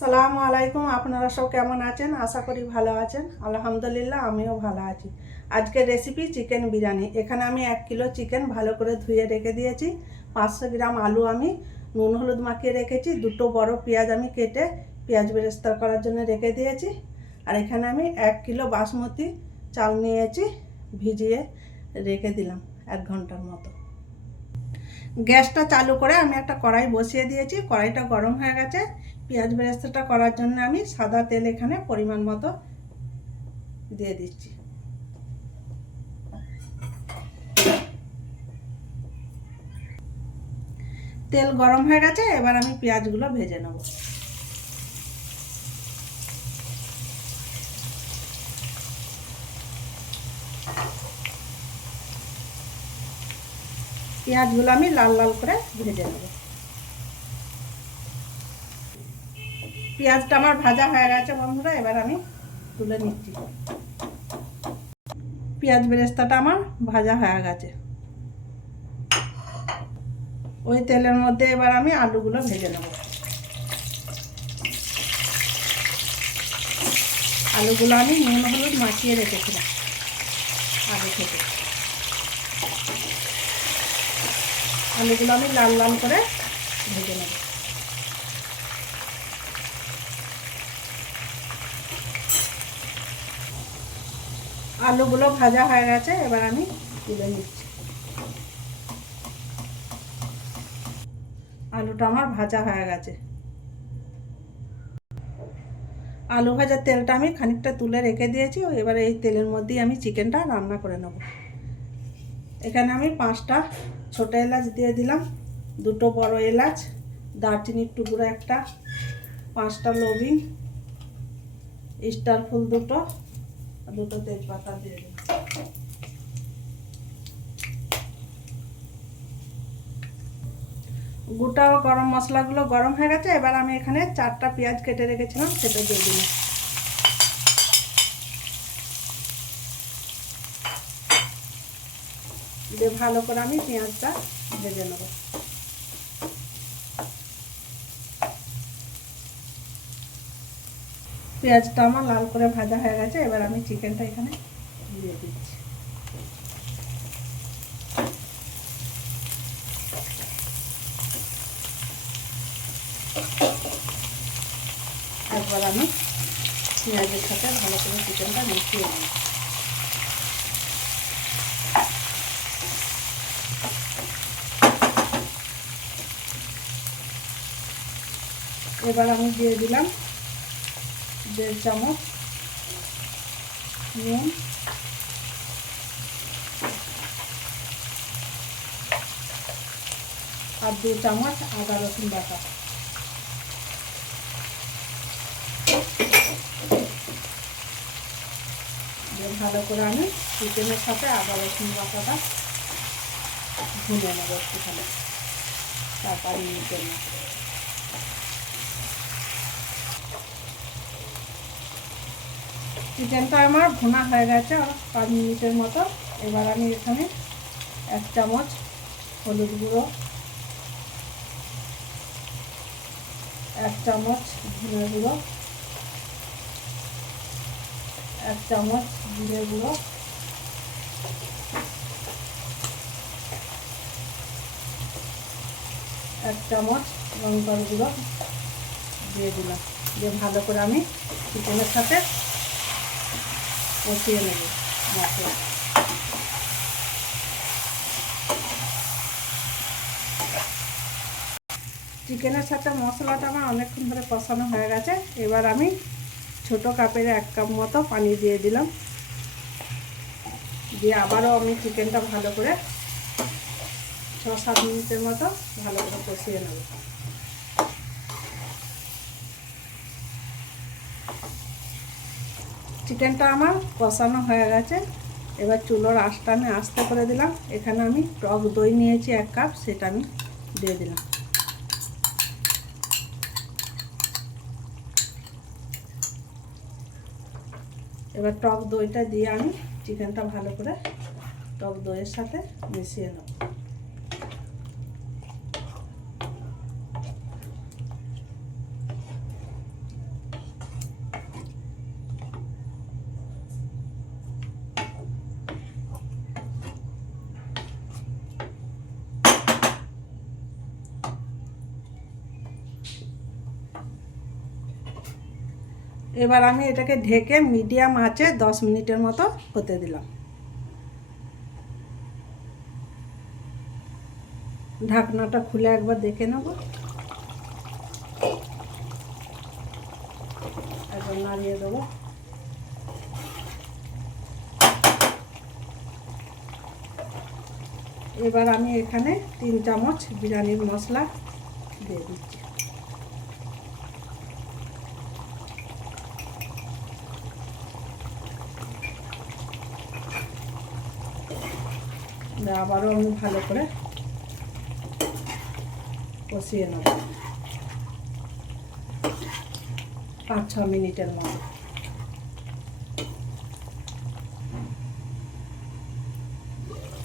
আসসালামু আলাইকুম। আপনারা সব কেমন আছেন? আশা করি ভালো আছেন। আলহামদুলিল্লাহ আমিও ভালো আছি। আজকের রেসিপি চিকেন বিরিয়ানি। এখানে আমি 1 কিলো চিকেন ভালো করে ধুয়ে রেখে দিয়েছি। 500 গ্রাম আলু আমি নুন হলুদ মাখিয়ে রেখেছি। দুটো বড় পেঁয়াজ আমি কেটে পেঁয়াজ বেরেস্তা করার জন্য রেখে দিয়েছি। আর এখানে আমি 1 কিলো বাসমতি চাল নিয়েছি, ভিজিয়ে রেখে দিলাম 1 ঘন্টার মতো। গ্যাসটা চালু করে আমি একটা কড়াই বসিয়ে দিয়েছি। কড়াইটা গরম হয়ে গেছে। পেঁয়াজ বেরেস্তাটা করার জন্য আমি সাদা তেল এখানে পরিমাণ মতো দিয়ে দিচ্ছি। তেল গরম হয়ে গেছে, এবার আমি পেঁয়াজগুলো ভেজে নেব। পেঁয়াজগুলো আমি লাল লাল করে ভেজে নেব। পেঁয়াজটা আমার ভাজা হয়ে গেছে বন্ধুরা, এবার আমি তুলে নিচ্ছি। পেঁয়াজ বেরেস্তাটা আমার ভাজা হয়ে গেছে। ওই তেলের মধ্যে এবার আমি আলুগুলো ভেজে নেব। আলুগুলো আমি নুন হলুদ মাখিয়ে রেখেছিলাম আগে থেকে। আলুগুলো আমি লাল লাল করে ভেজে নেব। আলুগুলো ভাজা হয়ে গেছে, এবার আমি তুলে নিচ্ছি। আলুটা আমার ভাজা হয়ে গেছে। আলু ভাজার তেলটা আমি খানিকটা তুলে রেখে দিয়েছি। এবারে এই তেলের মধ্যেই আমি চিকেনটা রান্না করে নেব। এখানে আমি 5টা ছোটো এলাচ দিয়ে দিলাম, 2টো বড় এলাচ, দারচিনির টুকরো একটা, 5টা লবিং, স্টার ফুল 2টো, 2টো তেজপাতা দিয়ে দিলাম। গোটা গরম মশলাগুলো গরম হয়ে গেছে, এবার আমি এখানে 4টা পেঁয়াজ কেটে রেখেছিলাম সেটা দিয়ে দিলাম। দিয়ে ভালো করে আমি পেঁয়াজটা ভেজে নেব। পেঁয়াজটা আমার লাল করে ভাজা হয়ে গেছে, এবার আমি চিকেনটা এখানে দিয়ে দিচ্ছি। একবার আমি পেঁয়াজের সাথে ভালো করে চিকেনটা মিশিয়ে নিই। এবার আমি দিয়ে দিলাম 1.5 চামচ নুন, আর 2 চামচ আদা রসুন বাটা। ভালো করে আমি চিকেনের সাথে আদা রসুন বাটাটা ভুনে নেব একটুখানি 4-5 মিনিটের মতো। চিকেনটা আমার ভুনা হয়ে গেছে 5 মিনিটের মতো। এবার আমি এখানে 1 চামচ হলুদ গুঁড়ো, 1 চামচ ধনে গুঁড়ো, 1 চামচ জিরে গুঁড়ো, 1 চামচ লঙ্কার গুঁড়ো দিয়ে দিলাম। দিয়ে ভালো করে আমি চিকেনের সাথে কষিয়ে নেব মশলা। চিকেনের সাথে মশলাটা আমার অনেকক্ষণ ধরে কষানো হয়ে গেছে। এবার আমি ছোটো কাপের 1 কাপ মতো পানি দিয়ে দিলাম। দিয়ে আবারও আমি চিকেনটা ভালো করে 6-7 মিনিটের মতো ভালো করে কষিয়ে নেব। চিকেনটা আমার কষানো হয়ে গেছে। এবার চুলোর আঁচটা আমি আস্তে করে দিলাম। এখানে আমি টক দই নিয়েছি 1 কাপ, সেটা আমি দিয়ে দিলাম। এবার টক দইটা দিয়ে আমি চিকেনটা ভালো করে টক দইয়ের সাথে মিশিয়ে নেব। এবার আমি এটাকে ঢেকে মিডিয়াম আঁচে 10 মিনিটের মতো হতে দিলাম। ঢাকনাটা খুলে একবার দেখে নেব। একবার নাড়িয়ে দেবো। এবার আমি এখানে 3 চামচ বিরিয়ানির মশলা দিয়ে দিচ্ছি। আবারও আমি ভালো করে কষিয়ে নেব 5-6 মিনিটের মতো।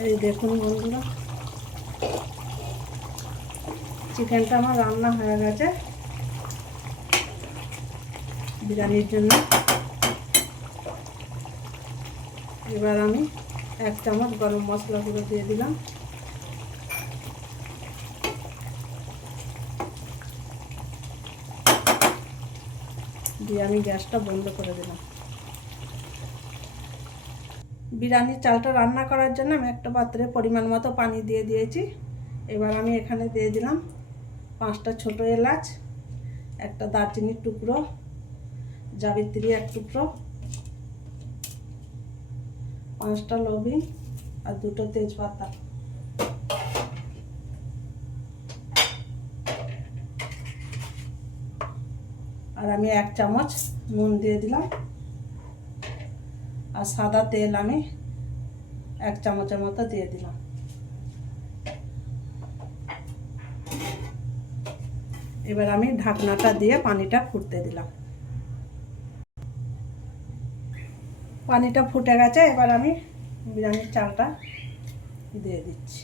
এই দেখুন বন্ধুরা, চিকেনটা আমার রান্না হয়ে গেছে বিরিয়ানির জন্য। এবার আমি 1 চামচ গরম মশলা গুঁড়ো দিয়ে দিলাম। দিয়ে আমি গ্যাসটা বন্ধ করে দিলাম। বিরিয়ানির চালটা রান্না করার জন্য আমি একটা পাত্রে পরিমাণ মতো পানি দিয়ে দিয়েছি। এবার আমি এখানে দিয়ে দিলাম 5টা ছোট এলাচ, একটা দারচিনির টুকরো, জাবিত্রী 1 টুকরো, 5টা লবঙ্গ আর 2টো তেজপাতা। আর আমি 1 চামচ নুন দিয়ে দিলাম। আর সাদা তেল আমি 1 চামচের মতো দিয়ে দিলাম। এবার আমি ঢাকনাটা দিয়ে পানিটা ফুটতে দিলাম। পানিটা ফুটে গেছে। এবার আমি বিরিয়ানির চালটা দিয়ে দিচ্ছি।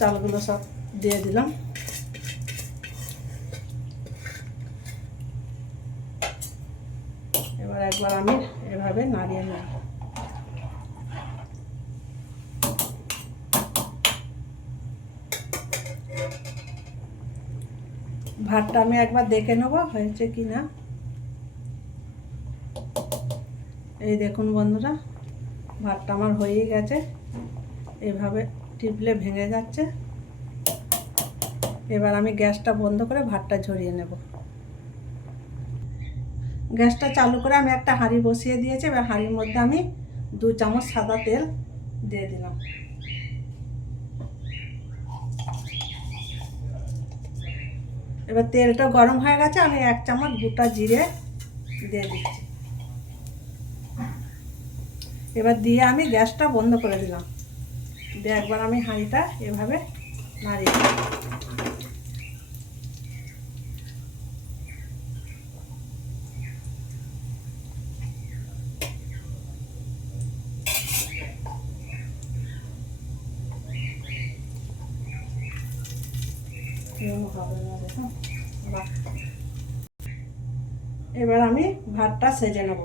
চালগুলো সব দিয়ে দিলাম। এবার একবার আমি এভাবে নাড়িয়ে নেব। ভাতটা আমি একবার দেখে নেব হয়েছে কি না। এই দেখুন বন্ধুরা, ভাতটা আমার হয়েই গেছে। এভাবে টিপলে ভেঙে যাচ্ছে। এবার আমি গ্যাসটা বন্ধ করে ভাতটা ঝরিয়ে নেব। গ্যাসটা চালু করে আমি একটা হাঁড়ি বসিয়ে দিয়েছি। এবার হাঁড়ির মধ্যে আমি 2 চামচ সাদা তেল দিয়ে দিলাম। এবার তেলটা গরম হয়ে গেছে। আমি 1 চামচ গোটা জিরে দিয়ে দিচ্ছি। এবার দিয়ে আমি গ্যাসটা বন্ধ করে দিলাম। দিয়ে একবার আমি হাঁড়িটা এভাবে নাড়িয়ে দিলাম। এবার আমি ভাতটা সেজে নেব।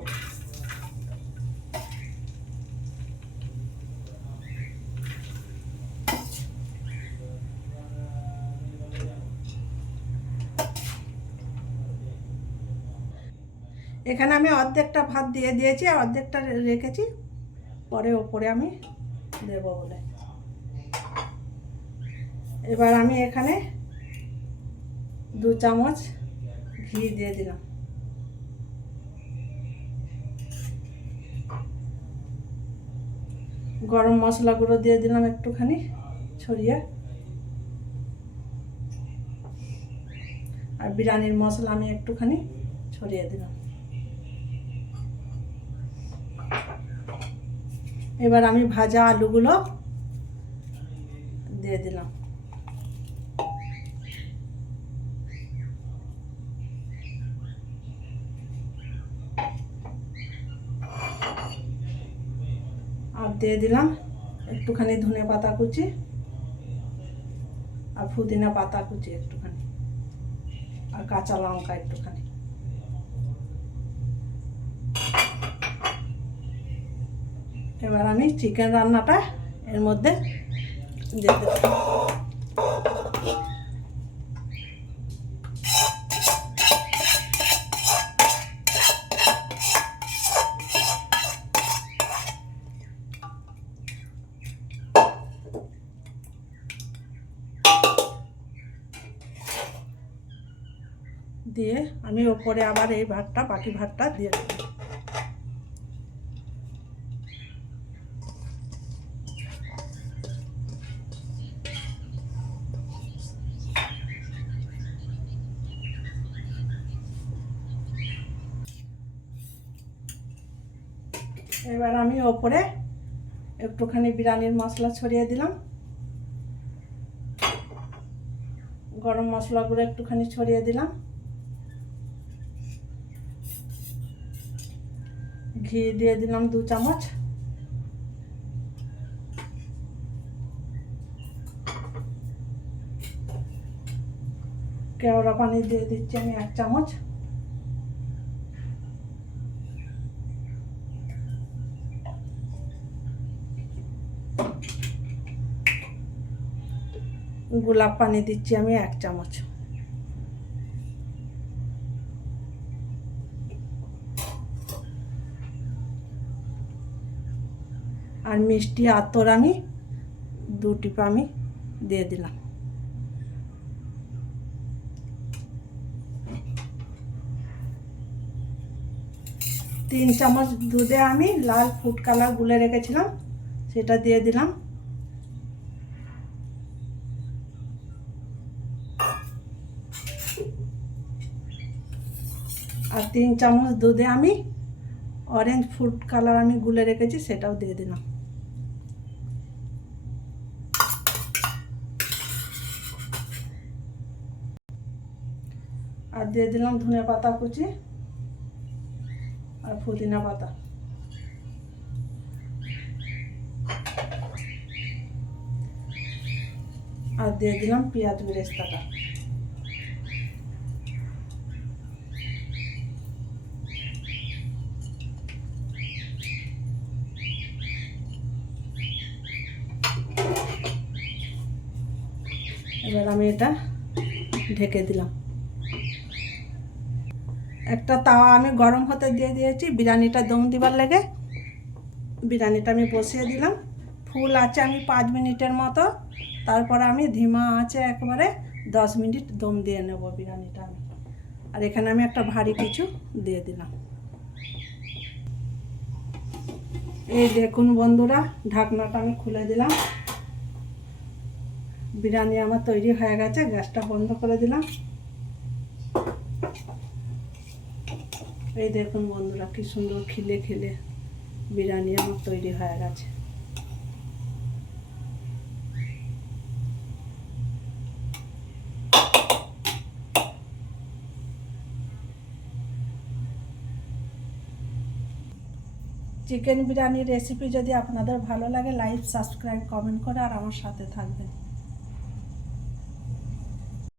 এখানে আমি অর্ধেকটা ভাত দিয়ে দিয়েছি আর অর্ধেকটা রেখেছি, পরে ওপরে আমি দেব বলে। এবার আমি এখানে 2 চামচ ঘি দিয়ে দিলাম। গরম মশলা গুঁড়ো দিয়ে দিলাম একটুখানি ছড়িয়ে। আর বিরিয়ানির মশলা আমি একটুখানি ছড়িয়ে দিলাম। এবার আমি ভাজা আলুগুলো দিয়ে দিলাম। আর দিয়ে দিলাম একটুখানি ধনে পাতা কুচি আর পুদিনা পাতা কুচি একটুখানি, আর কাঁচা লঙ্কা একটুখানি। এবার আমি চিকেন রান্নাটা এর মধ্যে দিয়ে দেব। দিয়ে আমি ওপরে আবার এই ভাতটা বাকি ভাতটা দিয়ে দেব। এবার আমি ওপরে একটুখানি বিরিয়ানির মশলা ছড়িয়ে দিলাম, গরম মশলাগুলো একটুখানি ছড়িয়ে দিলাম, ঘি দিয়ে দিলাম 2 চামচ, কেওড়া পানি দিয়ে দিচ্ছি আমি 1 চামচ, গোলাপ পানি দিচ্ছি আমি 1 চামচ, আর মিষ্টি আতর আমি 2 টিপা আমি দিয়ে দিলাম। 3 চামচ দুধে আমি লাল ফুড কালার গুলে রেখেছিলাম সেটা দিয়ে দিলাম, আর 3 চামচ দুধে আমি অরেঞ্জ ফুড কালার আমি গুলে রেখেছি সেটাও দিয়ে দিলাম, আর দিয়ে দিলাম ধনে পাতা কুচি আর পুদিনা পাতা, আর দিয়ে দিলাম পেঁয়াজ বেরেস্তাটা। এবার আমি এটা ঢেকে দিলাম। একটা তাওয়া আমি গরম হতে দিয়ে দিয়েছি বিরিয়ানিটা দম দিবার লেগে। বিরিয়ানিটা আমি বসিয়ে দিলাম, ফুল আছে আমি 5 মিনিটের মতো, তারপরে আমি ধিমা আছে একবারে 10 মিনিট দম দিয়ে নেব বিরিয়ানিটা আমি। আর এখানে আমি একটা ভারী কিছু দিয়ে দিলাম। এই দেখুন বন্ধুরা, ঢাকনাটা আমি খুলে দিলাম, বিরিয়ানি আমার তৈরি হয়ে গেছে। গ্যাসটা বন্ধ করে দিলাম। এই দেখুন বন্ধুরা, কি সুন্দর খিলে খিলে বিরিয়ানি আমার তৈরি হয়ে গেছে। চিকেন বিরিয়ানির রেসিপি যদি আপনাদের ভালো লাগে লাইক সাবস্ক্রাইব কমেন্ট করে আর আমার সাথে থাকবেন।